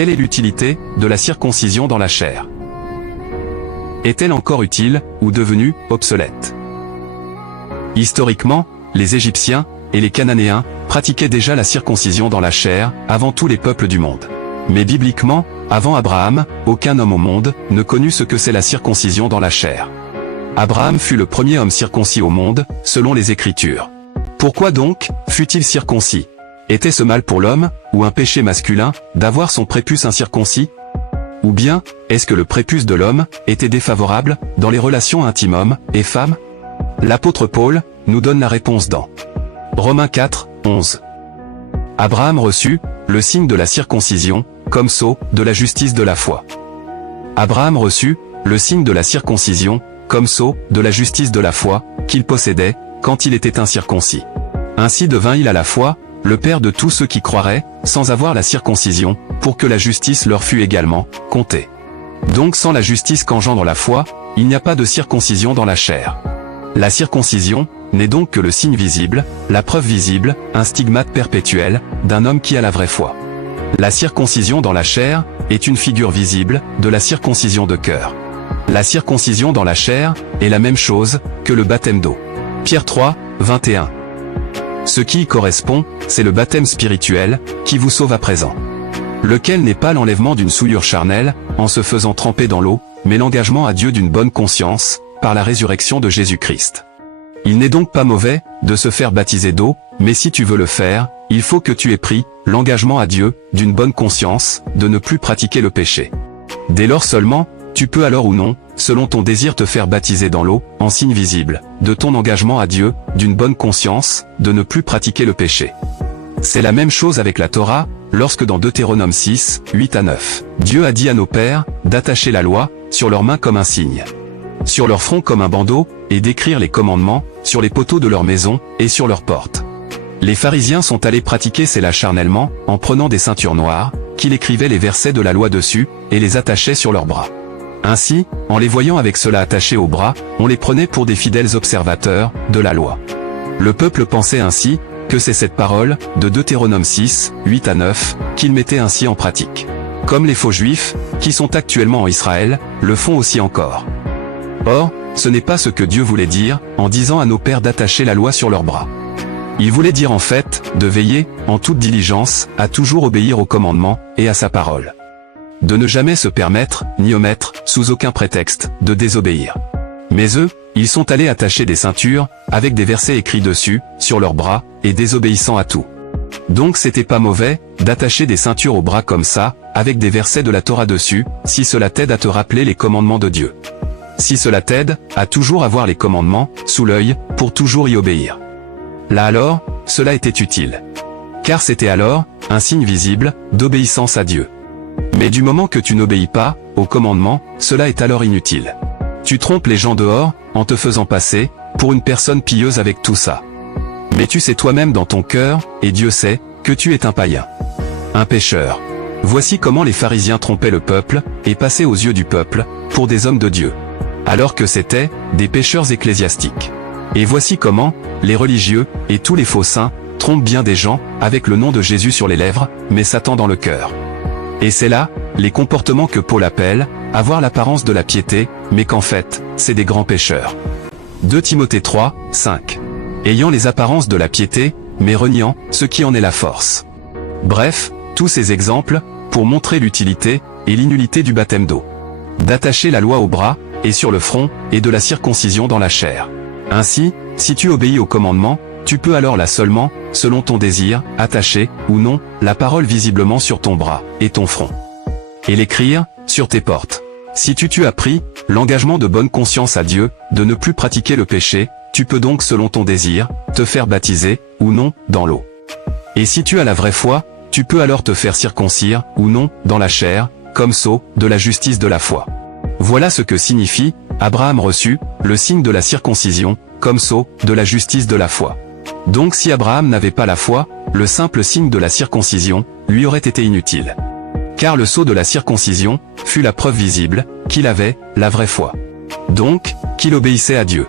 Quelle est l'utilité de la circoncision dans la chair? Est-elle encore utile, ou devenue obsolète? Historiquement, les Égyptiens et les Cananéens pratiquaient déjà la circoncision dans la chair, avant tous les peuples du monde. Mais bibliquement, avant Abraham, aucun homme au monde ne connut ce que c'est la circoncision dans la chair. Abraham fut le premier homme circoncis au monde, selon les Écritures. Pourquoi donc fut-il circoncis? Était-ce mal pour l'homme, ou un péché masculin, d'avoir son prépuce incirconcis? Ou bien, est-ce que le prépuce de l'homme était défavorable dans les relations intimes hommes et femmes? L'apôtre Paul nous donne la réponse dans Romains 4, 11. Abraham reçut le signe de la circoncision, comme sceau de la justice de la foi. Abraham reçut le signe de la circoncision, comme sceau de la justice de la foi, qu'il possédait, quand il était incirconcis. Ainsi devint-il à la fois le père de tous ceux qui croiraient, sans avoir la circoncision, pour que la justice leur fût également comptée. Donc sans la justice qu'engendre la foi, il n'y a pas de circoncision dans la chair. La circoncision n'est donc que le signe visible, la preuve visible, un stigmate perpétuel, d'un homme qui a la vraie foi. La circoncision dans la chair est une figure visible de la circoncision de cœur. La circoncision dans la chair est la même chose que le baptême d'eau. Pierre 3, 21. Ce qui y correspond, c'est le baptême spirituel, qui vous sauve à présent. Lequel n'est pas l'enlèvement d'une souillure charnelle, en se faisant tremper dans l'eau, mais l'engagement à Dieu d'une bonne conscience, par la résurrection de Jésus-Christ. Il n'est donc pas mauvais de se faire baptiser d'eau, mais si tu veux le faire, il faut que tu aies pris l'engagement à Dieu d'une bonne conscience, de ne plus pratiquer le péché. Dès lors seulement, tu peux alors ou non, selon ton désir te faire baptiser dans l'eau, en signe visible, de ton engagement à Dieu, d'une bonne conscience, de ne plus pratiquer le péché. C'est la même chose avec la Torah, lorsque dans Deutéronome 6, 8 à 9, Dieu a dit à nos pères, d'attacher la loi, sur leurs mains comme un signe, sur leur front comme un bandeau, et d'écrire les commandements, sur les poteaux de leur maison, et sur leurs portes. Les pharisiens sont allés pratiquer cela charnellement, en prenant des ceintures noires, qu'ils écrivaient les versets de la loi dessus, et les attachaient sur leurs bras. Ainsi, en les voyant avec cela attachés aux bras, on les prenait pour des fidèles observateurs de la loi. Le peuple pensait ainsi que c'est cette parole, de Deutéronome 6, 8 à 9, qu'ils mettaient ainsi en pratique. Comme les faux juifs, qui sont actuellement en Israël, le font aussi encore. Or, ce n'est pas ce que Dieu voulait dire, en disant à nos pères d'attacher la loi sur leurs bras. Il voulait dire en fait, de veiller, en toute diligence, à toujours obéir aux commandements, et à sa parole. De ne jamais se permettre, ni omettre, sous aucun prétexte, de désobéir. Mais eux, ils sont allés attacher des ceintures, avec des versets écrits dessus, sur leurs bras, et désobéissant à tout. Donc c'était pas mauvais, d'attacher des ceintures aux bras comme ça, avec des versets de la Torah dessus, si cela t'aide à te rappeler les commandements de Dieu. Si cela t'aide, à toujours avoir les commandements, sous l'œil, pour toujours y obéir. Là alors, cela était utile. Car c'était alors, un signe visible, d'obéissance à Dieu. Mais du moment que tu n'obéis pas, aux commandements, cela est alors inutile. Tu trompes les gens dehors, en te faisant passer, pour une personne pieuse avec tout ça. Mais tu sais toi-même dans ton cœur, et Dieu sait, que tu es un païen. Un pécheur. Voici comment les pharisiens trompaient le peuple, et passaient aux yeux du peuple, pour des hommes de Dieu. Alors que c'étaient, des pécheurs ecclésiastiques. Et voici comment, les religieux, et tous les faux saints, trompent bien des gens, avec le nom de Jésus sur les lèvres, mais Satan dans le cœur. Et c'est là, les comportements que Paul appelle, avoir l'apparence de la piété, mais qu'en fait, c'est des grands pécheurs. 2 Timothée 3, 5. Ayant les apparences de la piété, mais reniant ce qui en est la force. Bref, tous ces exemples, pour montrer l'utilité, et l'inutilité du baptême d'eau. D'attacher la loi au bras, et sur le front, et de la circoncision dans la chair. Ainsi, si tu obéis au commandement, tu peux alors là seulement, selon ton désir, attacher, ou non, la parole visiblement sur ton bras, et ton front. Et l'écrire, sur tes portes. Si tu as pris, l'engagement de bonne conscience à Dieu, de ne plus pratiquer le péché, tu peux donc selon ton désir, te faire baptiser, ou non, dans l'eau. Et si tu as la vraie foi, tu peux alors te faire circoncire, ou non, dans la chair, comme sceau, de la justice de la foi. Voilà ce que signifie, Abraham reçut, le signe de la circoncision, comme sceau, de la justice de la foi. Donc si Abraham n'avait pas la foi, le simple signe de la circoncision, lui aurait été inutile. Car le sceau de la circoncision, fut la preuve visible, qu'il avait, la vraie foi. Donc, qu'il obéissait à Dieu.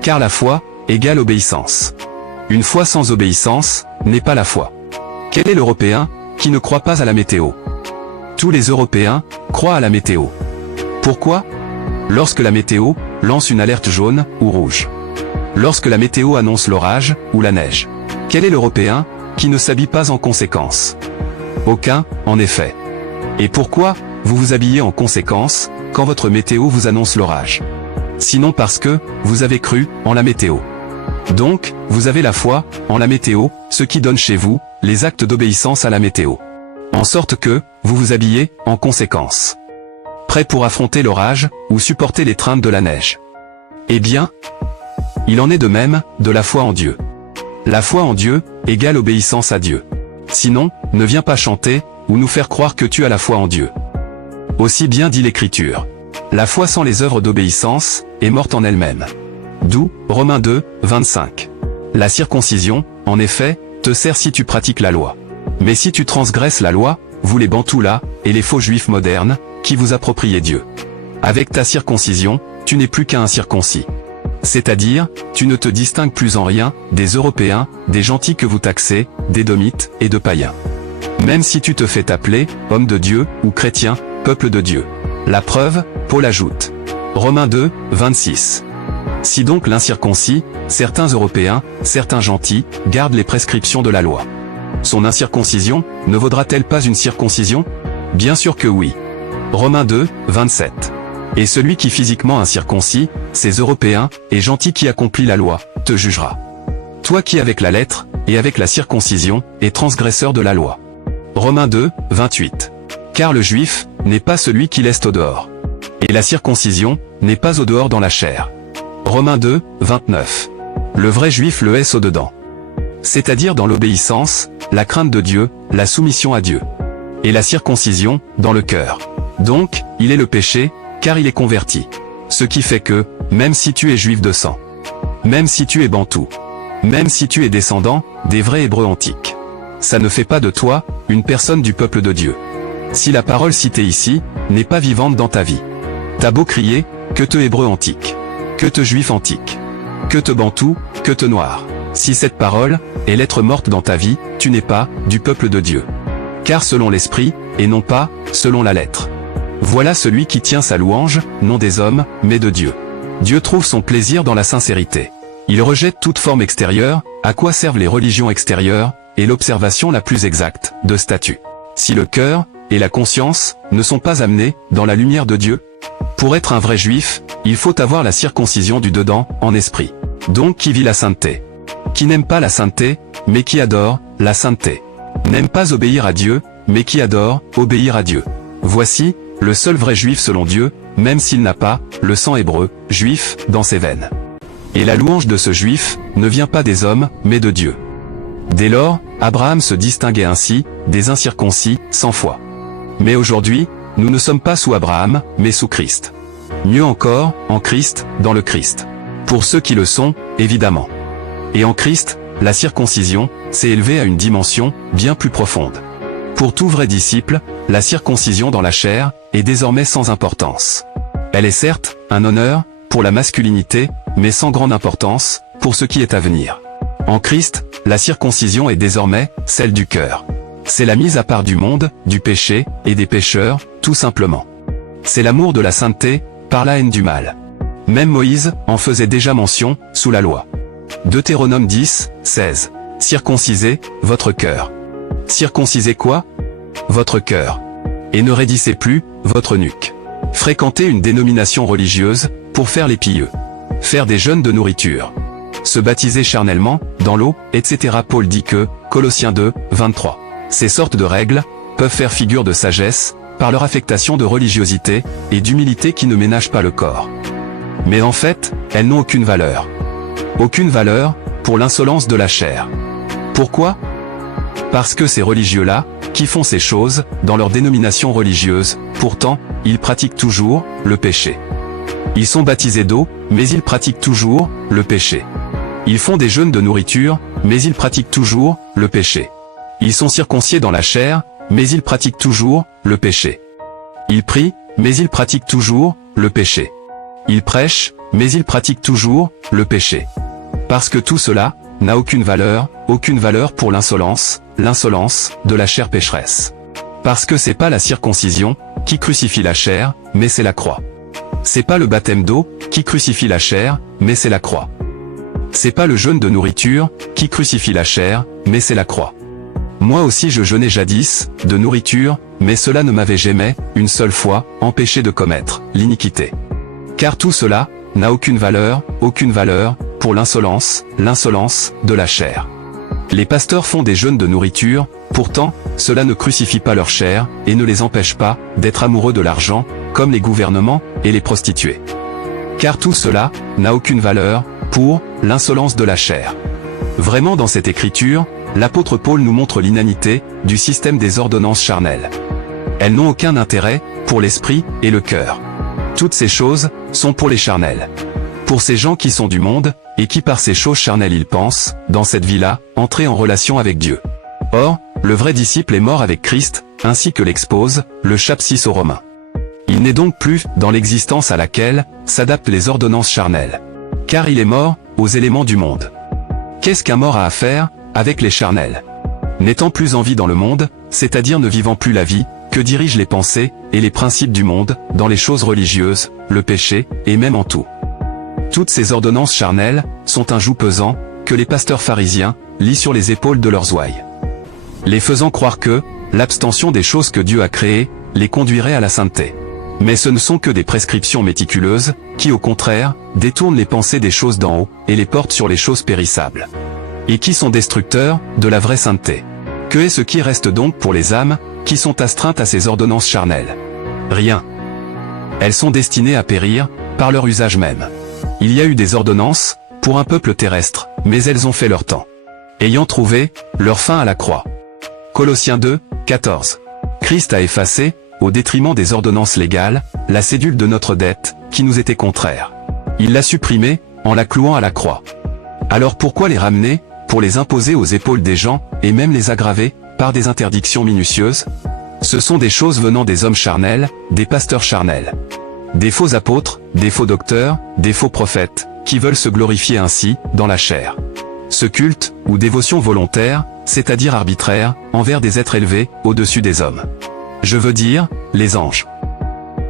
Car la foi, égale obéissance. Une foi sans obéissance, n'est pas la foi. Quel est l'Européen, qui ne croit pas à la météo? Tous les Européens croient à la météo. Pourquoi? Lorsque la météo lance une alerte jaune ou rouge. Lorsque la météo annonce l'orage ou la neige. Quel est l'Européen qui ne s'habille pas en conséquence? Aucun, en effet. Et pourquoi vous vous habillez en conséquence quand votre météo vous annonce l'orage? Sinon parce que vous avez cru en la météo. Donc, vous avez la foi en la météo, ce qui donne chez vous les actes d'obéissance à la météo. En sorte que vous vous habillez en conséquence. Prêt pour affronter l'orage ou supporter l'étreinte de la neige. Eh bien, il en est de même de la foi en Dieu. La foi en Dieu égale obéissance à Dieu. Sinon, ne viens pas chanter ou nous faire croire que tu as la foi en Dieu. Aussi bien dit l'Écriture. La foi sans les œuvres d'obéissance est morte en elle-même. D'où, Romains 2, 25. La circoncision, en effet, te sert si tu pratiques la loi. Mais si tu transgresses la loi, vous les bantous là, et les faux juifs modernes, qui vous appropriez Dieu. Avec ta circoncision, tu n'es plus qu'un incirconcis. C'est-à-dire, tu ne te distingues plus en rien des Européens, des gentils que vous taxez, d'édomites et de païens. Même si tu te fais appeler homme de Dieu ou chrétien, peuple de Dieu. La preuve, Paul ajoute. Romains 2, 26. Si donc l'incirconcis, certains Européens, certains gentils, gardent les prescriptions de la loi. Son incirconcision ne vaudra-t-elle pas une circoncision? Bien sûr que oui. Romains 2, 27. Et celui qui physiquement incirconcis, ces Européens, et gentil qui accomplit la loi, te jugera. Toi qui avec la lettre, et avec la circoncision, es transgresseur de la loi. Romains 2, 28. Car le juif n'est pas celui qui laisse au dehors. Et la circoncision n'est pas au dehors dans la chair. Romains 2, 29. Le vrai juif le est au dedans. C'est-à-dire dans l'obéissance, la crainte de Dieu, la soumission à Dieu. Et la circoncision, dans le cœur. Donc, il est le péché, car il est converti. Ce qui fait que, même si tu es juif de sang, même si tu es bantou, même si tu es descendant des vrais Hébreux antiques, ça ne fait pas de toi une personne du peuple de Dieu. Si la parole citée ici n'est pas vivante dans ta vie, t'as beau crier, que te Hébreu antique, que te juif antique, que te bantou, que te noir. Si cette parole est lettre morte dans ta vie, tu n'es pas du peuple de Dieu. Car selon l'esprit, et non pas selon la lettre. Voilà celui qui tient sa louange, non des hommes, mais de Dieu. Dieu trouve son plaisir dans la sincérité. Il rejette toute forme extérieure, à quoi servent les religions extérieures, et l'observation la plus exacte de statuts. Si le cœur et la conscience ne sont pas amenés dans la lumière de Dieu. Pour être un vrai juif, il faut avoir la circoncision du dedans, en esprit. Donc qui vit la sainteté. Qui n'aime pas la sainteté, mais qui adore la sainteté. N'aime pas obéir à Dieu, mais qui adore obéir à Dieu. Voici le seul vrai juif selon Dieu, même s'il n'a pas le sang hébreu, juif, dans ses veines. Et la louange de ce juif ne vient pas des hommes, mais de Dieu. Dès lors, Abraham se distinguait ainsi des incirconcis, sans foi. Mais aujourd'hui, nous ne sommes pas sous Abraham, mais sous Christ. Mieux encore, en Christ, dans le Christ. Pour ceux qui le sont, évidemment. Et en Christ, la circoncision s'est élevée à une dimension bien plus profonde. Pour tout vrai disciple, la circoncision dans la chair est désormais sans importance. Elle est certes un honneur pour la masculinité, mais sans grande importance pour ce qui est à venir. En Christ, la circoncision est désormais celle du cœur. C'est la mise à part du monde, du péché et des pécheurs, tout simplement. C'est l'amour de la sainteté par la haine du mal. Même Moïse en faisait déjà mention sous la loi. Deutéronome 10, 16. Circoncisez votre cœur. Circoncisez quoi? Votre cœur. Et ne raidissez plus votre nuque. Fréquentez une dénomination religieuse pour faire les pieux. Faire des jeûnes de nourriture. Se baptiser charnellement, dans l'eau, etc. Paul dit que, Colossiens 2, 23. Ces sortes de règles peuvent faire figure de sagesse, par leur affectation de religiosité et d'humilité qui ne ménagent pas le corps. Mais en fait, elles n'ont aucune valeur. Aucune valeur pour l'insolence de la chair. Pourquoi? Parce que ces religieux-là, qui font ces choses, dans leur dénomination religieuse, pourtant, ils pratiquent toujours le péché. Ils sont baptisés d'eau, mais ils pratiquent toujours le péché. Ils font des jeûnes de nourriture, mais ils pratiquent toujours le péché. Ils sont circoncis dans la chair, mais ils pratiquent toujours le péché. Ils prient, mais ils pratiquent toujours le péché. Ils prêchent, mais ils pratiquent toujours le péché. Parce que tout cela n'a aucune valeur pour l'insolence de la chair pécheresse. Parce que c'est pas la circoncision qui crucifie la chair, mais c'est la croix. C'est pas le baptême d'eau qui crucifie la chair, mais c'est la croix. C'est pas le jeûne de nourriture qui crucifie la chair, mais c'est la croix. Moi aussi je jeûnais jadis, de nourriture, mais cela ne m'avait jamais, une seule fois, empêché de commettre l'iniquité. Car tout cela n'a aucune valeur, pour l'insolence de la chair. Les pasteurs font des jeûnes de nourriture, pourtant, cela ne crucifie pas leur chair, et ne les empêche pas d'être amoureux de l'argent, comme les gouvernements et les prostituées. Car tout cela n'a aucune valeur, pour l'insolence de la chair. Vraiment dans cette écriture, l'apôtre Paul nous montre l'inanité du système des ordonnances charnelles. Elles n'ont aucun intérêt pour l'esprit et le cœur. Toutes ces choses sont pour les charnels. Pour ces gens qui sont du monde, et qui par ces choses charnelles ils pensent, dans cette vie-là, entrer en relation avec Dieu. Or, le vrai disciple est mort avec Christ, ainsi que l'expose le chapitre 6 aux Romains. Il n'est donc plus dans l'existence à laquelle s'adaptent les ordonnances charnelles. Car il est mort aux éléments du monde. Qu'est-ce qu'un mort a à faire avec les charnels? N'étant plus en vie dans le monde, c'est-à-dire ne vivant plus la vie, que dirigent les pensées et les principes du monde, dans les choses religieuses, le péché, et même en tout. Toutes ces ordonnances charnelles sont un joug pesant que les pasteurs pharisiens lient sur les épaules de leurs ouailles, les faisant croire que l'abstention des choses que Dieu a créées les conduirait à la sainteté. Mais ce ne sont que des prescriptions méticuleuses qui, au contraire, détournent les pensées des choses d'en haut et les portent sur les choses périssables, et qui sont destructeurs de la vraie sainteté. Que est ce qui reste donc pour les âmes qui sont astreintes à ces ordonnances charnelles? Rien. Elles sont destinées à périr par leur usage même. Il y a eu des ordonnances pour un peuple terrestre, mais elles ont fait leur temps, ayant trouvé leur fin à la croix. Colossiens 2, 14. Christ a effacé, au détriment des ordonnances légales, la cédule de notre dette, qui nous était contraire. Il l'a supprimée, en la clouant à la croix. Alors pourquoi les ramener, pour les imposer aux épaules des gens, et même les aggraver, par des interdictions minutieuses? Ce sont des choses venant des hommes charnels, des pasteurs charnels. Des faux apôtres, des faux docteurs, des faux prophètes, qui veulent se glorifier ainsi, dans la chair. Ce culte, ou dévotion volontaire, c'est-à-dire arbitraire, envers des êtres élevés, au-dessus des hommes. Je veux dire, les anges.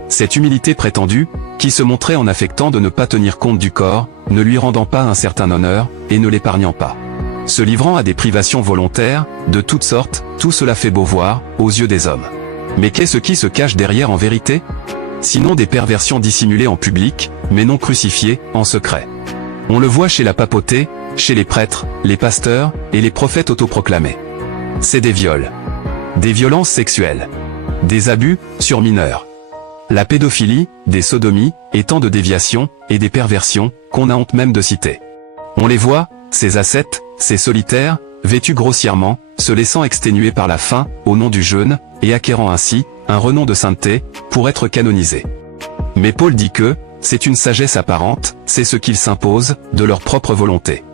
Cette humilité prétendue, qui se montrait en affectant de ne pas tenir compte du corps, ne lui rendant pas un certain honneur, et ne l'épargnant pas. Se livrant à des privations volontaires, de toutes sortes, tout cela fait beau voir, aux yeux des hommes. Mais qu'est-ce qui se cache derrière en vérité? Sinon des perversions dissimulées en public, mais non crucifiées, en secret. On le voit chez la papauté, chez les prêtres, les pasteurs, et les prophètes autoproclamés. C'est des viols. Des violences sexuelles. Des abus, sur mineurs. La pédophilie, des sodomies, et tant de déviations, et des perversions, qu'on a honte même de citer. On les voit, ces ascètes, ces solitaires, vêtus grossièrement, se laissant exténuer par la faim, au nom du jeûne, et acquérant ainsi, un renom de sainteté, pour être canonisés. Mais Paul dit que, c'est une sagesse apparente, c'est ce qu'ils s'imposent, de leur propre volonté.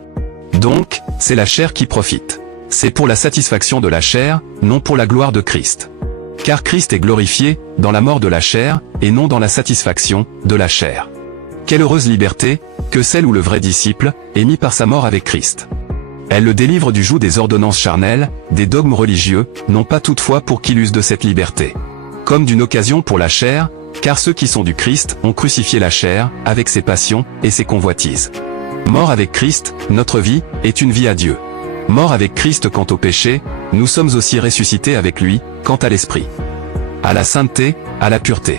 Donc, c'est la chair qui profite. C'est pour la satisfaction de la chair, non pour la gloire de Christ. Car Christ est glorifié, dans la mort de la chair, et non dans la satisfaction de la chair. Quelle heureuse liberté, que celle où le vrai disciple, est mis par sa mort avec Christ. Elle le délivre du joug des ordonnances charnelles, des dogmes religieux, non pas toutefois pour qu'il use de cette liberté comme d'une occasion pour la chair, car ceux qui sont du Christ ont crucifié la chair, avec ses passions et ses convoitises. Mort avec Christ, notre vie, est une vie à Dieu. Mort avec Christ quant au péché, nous sommes aussi ressuscités avec lui, quant à l'esprit, à la sainteté, à la pureté.